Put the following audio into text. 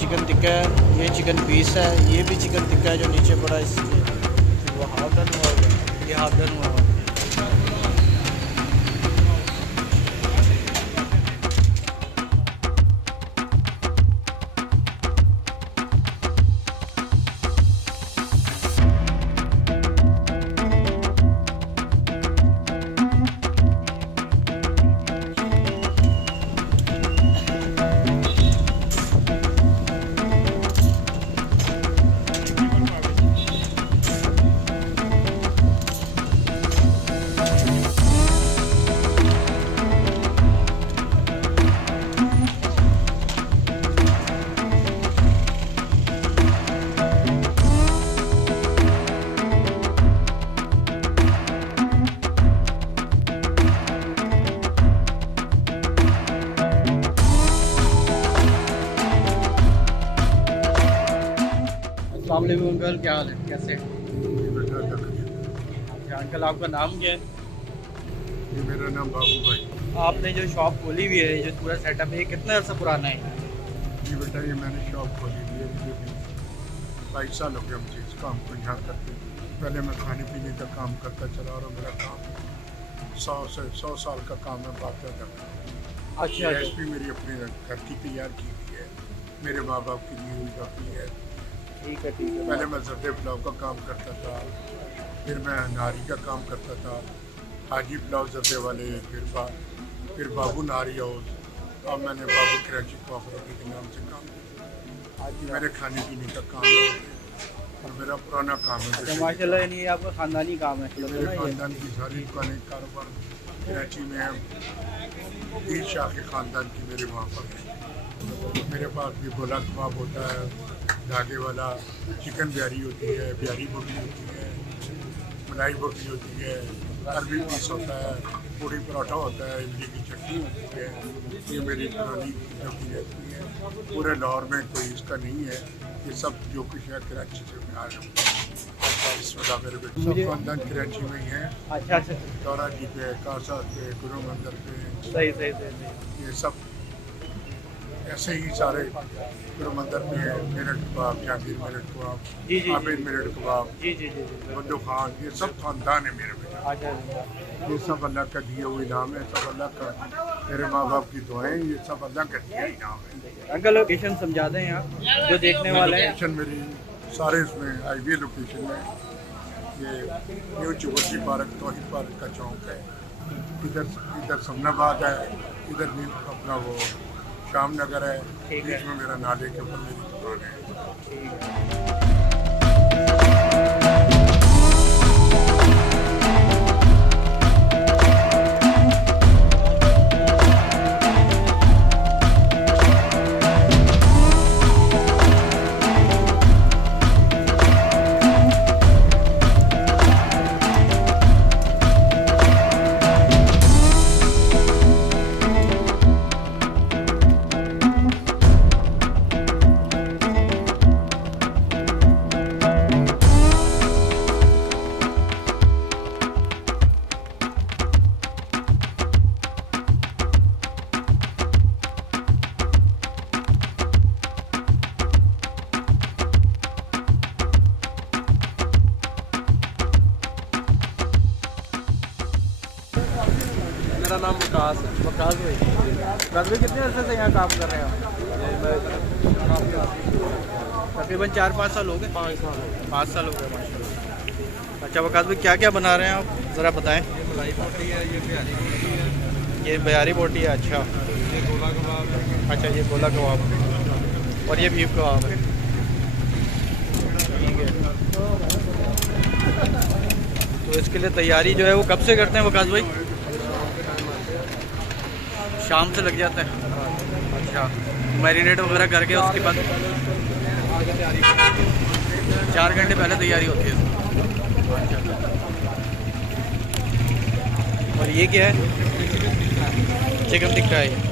Chicken tikka है, ये chicken piece है, ये भी चिकन टिक्का है जो नीचे पड़ा है, इसकी वो हाफ डन हुआ है, ये हाफ डन हुआ है। अंकल, क्या हाल है, कैसे? अच्छा अंकल, आपका नाम क्या है? ये मेरा नाम बाबू भाई। आपने जो शॉप खोली हुई है, जो पूरा सेटअप है, ये कितना अर्सा पुराना है? जी बेटा, ये मैंने शॉप खोली हुई है, मुझे 22 साल हो गया मुझे इस काम को यहाँ करते। पहले मैं खाने पीने का काम करता चला और मेरा काम 100 साल का काम है, बात ज़्यादा। अच्छा, रेसिपी मेरी अपने घर की तैयार की हुई है, मेरे माँ बाप की दी हुई काफ़ी है। ठीक है, ठीक है। पहले मैं जर्दे पुलाव का काम करता था, फिर मैं नारी का काम करता था, हाजी पुलाव जर्दे वाले, फिर बाबू नारी हाउस, और मैंने बाबू कराची कबाब पराठा के नाम से काम किया। आज मेरे खाने पीने का काम है और मेरा पुराना काम है। अच्छा माशाल्लाह, यानी आपका ख़ानदानी काम है? मेरे ख़ानदान की सारी दुकानें कारोबार कराची में है, 3 शाख के ख़ानदान की मेरे वहाँ पर है। मेरे पास भी गोला कबाब होता है, धागे वाला, चिकन बिहारी होती है, बिहारी बोटी होती है, मलाई बोटी होती है, अरबी पीस होता है, पूड़ी पराठा होता है, इमली की चटनी होती है। ये मेरी पुरानी जो की रहती है, पूरे लाहौर में कोई इसका नहीं है। ये सब जो कुछ है कराची से मैं आ रहा हूँ। इस वजह मेरे बेटे सब खानदान कराची में ही है। अच्छा अच्छा, दौरा जी पे, कासा पे, गुरु मंदिर पे, सही सही सही। ये सब ऐसे ही सारे गुरु मंदिर में है। मेरठ कबाब, जहांगीर मेरठ कबाब, आबिद मेरठ कबाब, जी जी जी, बंदू खान, ये सब खानदान है मेरे बेटा। अच्छा, ये सब अल्लाह का दिया हुआ इनाम है, सब अल्लाह का, मेरे माँ बाप की दुआएं, ये सब अल्लाह का दिया इनाम है। अंकल लोकेशन समझा दें आप जो देखने वाले हैं। लोकेशन मेरी सारे इसमें हाईवे लोकेशन में, ये न्यू चौबसी पार्क, तोहिद पार्क का चौक है, इधर समनाबाद है, इधर भी अपना वो शाम नगर है, बीच में मेरा नाले के ऊपर मेरी दुकान है। मेरा नाम विकास है। वकास भाई कितने अर्से से यहाँ काम कर रहे हैं आप? तकरीबन 4-5 साल हो गए। 5 साल हो गए माशाल्लाह। अच्छा वकास भाई, क्या क्या बना रहे हैं आप, ज़रा बताएं। ये मलाई बोटी है, ये बिहारी बोटी है, ये बिहारी बोटी है। अच्छा, ये गोला कबाब है। अच्छा ये गोला कबाब है, और ये बीफ कबाब है। ठीक है, तो इसके लिए तैयारी जो है वो कब से करते हैं वकास भाई? शाम से लग जाता है। अच्छा, मैरिनेट वगैरह करके उसके बाद 4 घंटे पहले तैयारी होती है। अच्छा, और ये क्या है? चिकन टिक्का है।